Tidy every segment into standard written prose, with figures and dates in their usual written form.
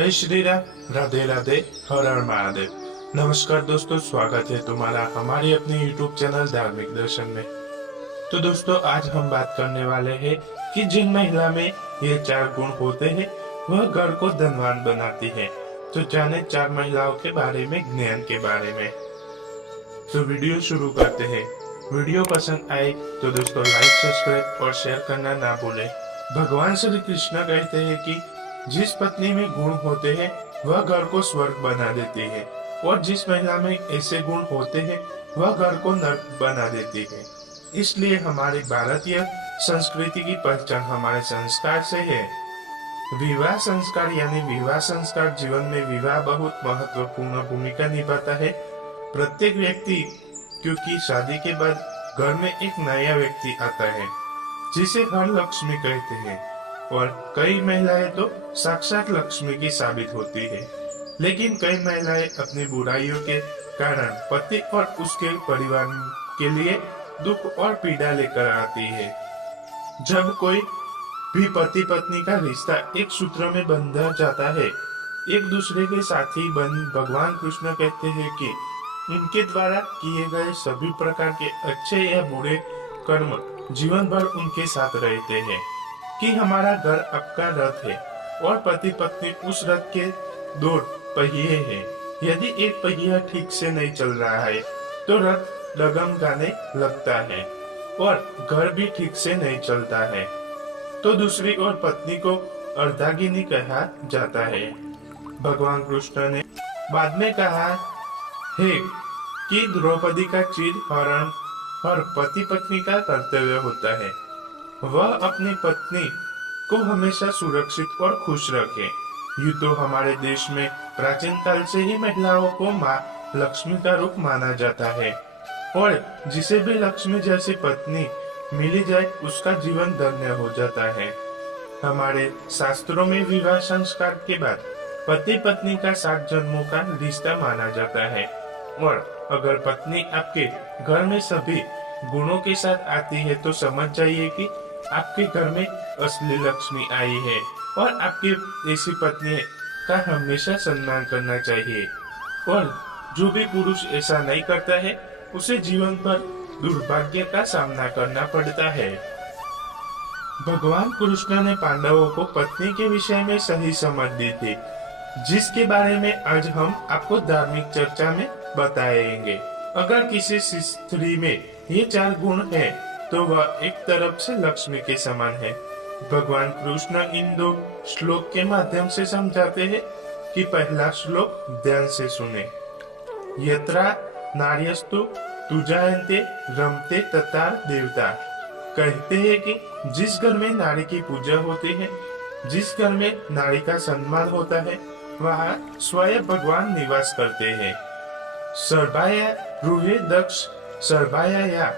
जय श्री राम, राधे राधे, हर हर महादेव। नमस्कार दोस्तों, स्वागत है तुम्हारा हमारे अपने YouTube चैनल धार्मिक दर्शन में। तो दोस्तों, आज हम बात करने वाले हैं कि जिन महिला में ये 4 गुण होते हैं वह घर को धनवान बनाती है। तो जाने 4 महिलाओं के बारे में, ज्ञान के बारे में। तो वीडियो शुरू करते हैं। वीडियो पसंद आए तो दोस्तों लाइक, सब्सक्राइब और शेयर करना ना भूलें। भगवान श्री कृष्ण कहते हैं कि जिस पत्नी में गुण होते हैं वह घर को स्वर्ग बना देती है, और जिस महिला में ऐसे गुण होते हैं वह घर को नर्क बना देती है। इसलिए हमारी भारतीय संस्कृति की पहचान हमारे संस्कार से है। विवाह संस्कार यानी विवाह संस्कार जीवन में विवाह बहुत महत्वपूर्ण भूमिका निभाता है। प्रत्येक व्यक्ति, क्योंकि शादी के बाद घर में एक नया व्यक्ति आता है जिसे घर लक्ष्मी कहते हैं, और कई महिलाएं तो साक्षात लक्ष्मी की साबित होती है। लेकिन कई महिलाएं अपनी बुराइयों के कारण पति और उसके परिवार के लिए दुख और पीड़ा लेकर आती है। जब कोई भी पति पत्नी का रिश्ता एक सूत्र में बंधा जाता है, एक दूसरे के साथी बन भगवान कृष्ण कहते हैं कि उनके द्वारा किए गए सभी प्रकार के अच्छे या बुरे कर्म जीवन भर उनके साथ रहते हैं। कि हमारा घर आपका रथ है और पति पत्नी उस रथ के 2 पहिए हैं। यदि एक पहिया ठीक से नहीं चल रहा है तो रथ डगमगाने लगता है और घर भी ठीक से नहीं चलता है। तो दूसरी ओर पत्नी को अर्धांगिनी कहा जाता है। भगवान कृष्ण ने बाद में कहा है कि द्रौपदी का चीर हरण हर पति पत्नी का कर्तव्य होता है। वह अपनी पत्नी को हमेशा सुरक्षित और खुश रखे। यूं तो हमारे देश में प्राचीन काल से ही महिलाओं को माँ लक्ष्मी का रूप माना जाता है, और जिसे भी लक्ष्मी जैसी पत्नी मिली जाए उसका जीवन धन्य हो जाता है। हमारे शास्त्रों में विवाह संस्कार के बाद पति पत्नी का 7 जन्मों का रिश्ता माना जाता है, और अगर पत्नी आपके घर में सभी गुणों के साथ आती है तो समझ जाइए कि आपके घर में असली लक्ष्मी आई है, और आपकी ऐसी पत्नी का हमेशा सम्मान करना चाहिए। और जो भी पुरुष ऐसा नहीं करता है उसे जीवन भर दुर्भाग्य का सामना करना पड़ता है। भगवान कृष्ण ने पांडवों को पत्नी के विषय में सही समझ दी थी, जिसके बारे में आज हम आपको धार्मिक चर्चा में बताएंगे। अगर किसी स्त्री में ये 4 गुण है तो वह एक तरफ से लक्ष्मी के समान है। भगवान कृष्ण इन 2 श्लोक के माध्यम से समझाते हैं कि पहला श्लोक ध्यान से सुने। यत्रा नार्यस्तु तुजायन्ते रमते ततार देवता। कहते हैं कि जिस घर में नारी की पूजा होती है, जिस घर में नारी का सम्मान होता है, वहाँ स्वयं भगवान निवास करते हैं। सर्वाया रूहे दक्ष सर्वाया या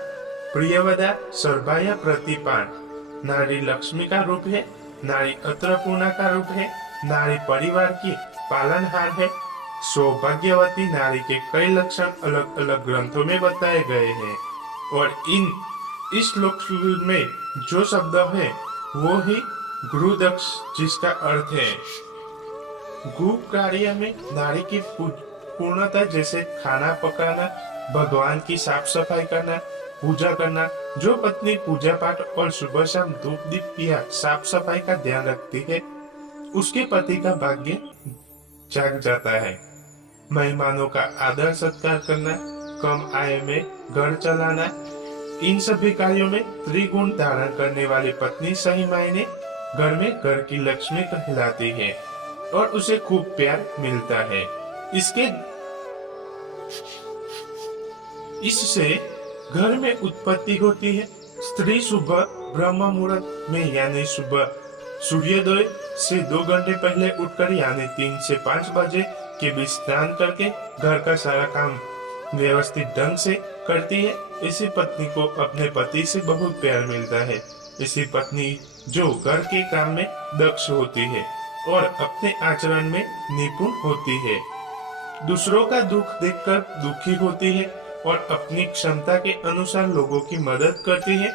प्रियवदा सर्वाया प्रतिपान। नारी लक्ष्मी का रूप है, नारी अत्रपूर्णा का रूप है, नारी परिवार की पालनहार है। सौभाग्यवती नारी के कई लक्षण अलग अलग ग्रंथों में बताए गए हैं, और इस श्लोक में जो शब्द है वो ही गुरुदक्ष, जिसका अर्थ है गृह कार्य में नारी की पूर्णता, जैसे खाना पकाना, भगवान की साफ सफाई करना, पूजा करना। जो पत्नी पूजा पाठ और सुबह शाम धूप दीप या साफ सफाई का ध्यान रखती है उसके पति का भाग्य जाग जाता है। मेहमानों का आदर सत्कार करना, कम आय में घर चलाना, इन सभी कार्यों में त्रिगुण धारण करने वाली पत्नी सही मायने घर में घर की लक्ष्मी कहलाती है, और उसे खूब प्यार मिलता है। इससे घर में उत्पत्ति होती है। स्त्री सुबह ब्रह्म मुहूर्त में यानी सुबह सूर्योदय से 2 घंटे पहले उठकर यानी 3 से 5 बजे के बीच स्नान करके घर का सारा काम व्यवस्थित ढंग से करती है। इसी पत्नी को अपने पति से बहुत प्यार मिलता है। इसी पत्नी जो घर के काम में दक्ष होती है और अपने आचरण में निपुण होती है, दूसरों का दुख देखकर दुखी होती है और अपनी क्षमता के अनुसार लोगों की मदद करती है।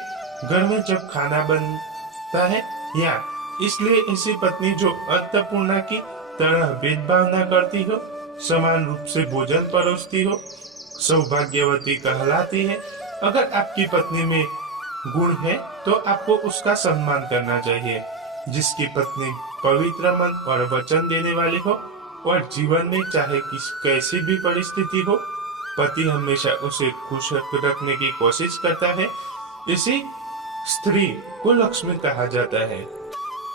घर में जब खाना बनता है या इसलिए ऐसी पत्नी जो अन्नपूर्णा की तरह भेदभाव न करती हो, समान रूप से भोजन परोसती हो, सौभाग्यवती कहलाती है। अगर आपकी पत्नी में गुण है तो आपको उसका सम्मान करना चाहिए। जिसकी पत्नी पवित्र मन और वचन देने वाली हो और जीवन में चाहे कैसी भी परिस्थिति हो, पति हमेशा उसे खुश रखने की कोशिश करता है, इसी स्त्री को लक्ष्मी कहा जाता है।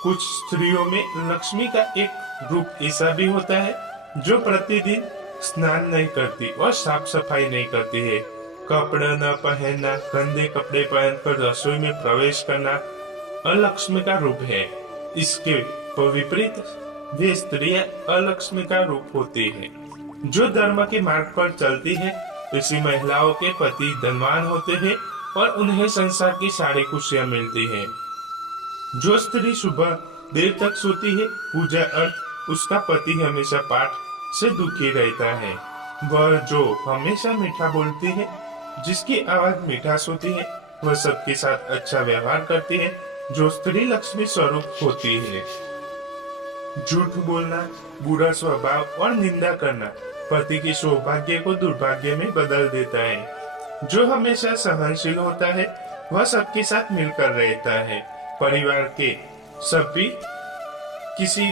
कुछ स्त्रियों में लक्ष्मी का एक रूप ऐसा भी होता है जो प्रतिदिन स्नान नहीं करती और साफ सफाई नहीं करती है। कपड़े न पहनना, गंदे कपड़े पहनकर रसोई में प्रवेश करना अलक्ष्मी का रूप है। इसके विपरीत वे स्त्रियां अलक्ष्मी का रूप होती है जो धर्म के मार्ग पर चलती है। ऐसी महिलाओं के पति धनवान होते हैं और उन्हें संसार की सारी खुशियां मिलती है। जो स्त्री सुबह देर तक सोती है, पूजा अर्थ उसका पति हमेशा पाठ से दुखी रहता है। वह जो हमेशा मीठा बोलती है, जिसकी आवाज मिठास होती है, वह सबके साथ अच्छा व्यवहार करती है। जो स्त्री लक्ष्मी स्वरूप होती है। झूठ बोलना, बुरा स्वभाव और निंदा करना पति के सौभाग्य को दुर्भाग्य में बदल देता है। जो हमेशा सहनशील होता है, वह सबके साथ मिलकर रहता है। परिवार के सभी किसी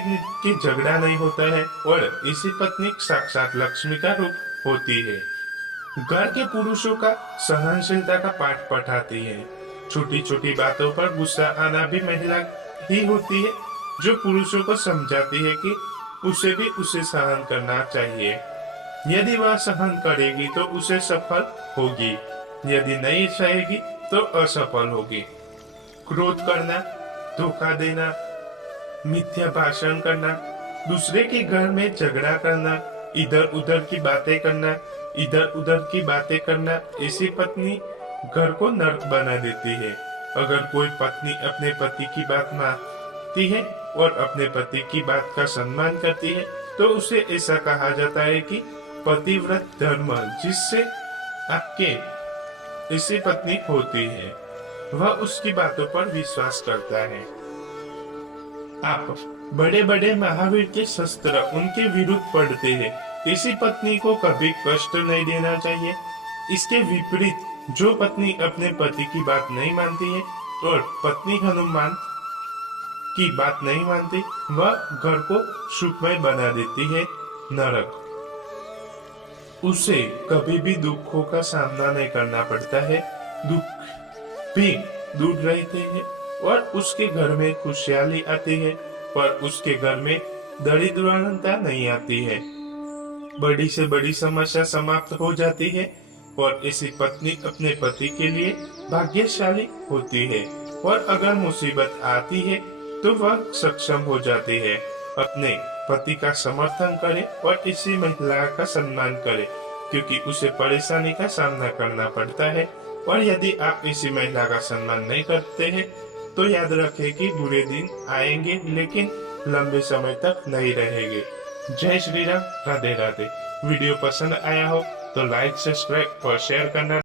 की झगड़ा नहीं होता है और इसी पत्नी साक्षात लक्ष्मी का रूप होती है। घर के पुरुषों का सहनशीलता का पाठ पढ़ाती है। छोटी छोटी बातों पर गुस्सा आना भी महिला ही होती है जो पुरुषों को समझाती है कि उसे सहन करना चाहिए। यदि वह सहन करेगी तो उसे सफल होगी, यदि नहीं सहेगी तो असफल होगी। क्रोध करना, धोखा देना, मिथ्या भाषण करना, दूसरे के घर में झगड़ा करना, इधर उधर की बातें करना, ऐसी पत्नी घर को नर्क बना देती है। अगर कोई पत्नी अपने पति की बात मानती है और अपने पति की बात का सम्मान करती है तो उसे ऐसा कहा जाता है कि पतिव्रत धर्म जिससे आपके ऐसी पत्नी होती है, वह उसकी बातों पर विश्वास करता है। आप बड़े बड़े महावीर के शस्त्र उनके विरुद्ध पढ़ते हैं, ऐसी पत्नी को कभी कष्ट नहीं देना चाहिए। इसके विपरीत जो पत्नी अपने पति की बात नहीं मानती है और पत्नी हनुमान की बात नहीं मानती, वह घर को सुखमय बना देती है नरक। उसे कभी भी दुखों का सामना नहीं करना पड़ता है, दुख भी दूर रहते हैं और उसके घर में खुशहाली आती है और उसके घर में दरिद्रता नहीं आती है। बड़ी से बड़ी समस्या समाप्त हो जाती है और ऐसी पत्नी अपने पति के लिए भाग्यशाली होती है। और अगर मुसीबत आती है तो वह सक्षम हो जाती है। अपने पति का समर्थन करे और इसी महिला का सम्मान करे क्योंकि उसे परेशानी का सामना करना पड़ता है। और यदि आप इसी महिला का सम्मान नहीं करते हैं तो याद रखें कि बुरे दिन आएंगे लेकिन लंबे समय तक नहीं रहेंगे। जय श्री राम, राधे राधे। वीडियो पसंद आया हो तो लाइक, सब्सक्राइब और शेयर करना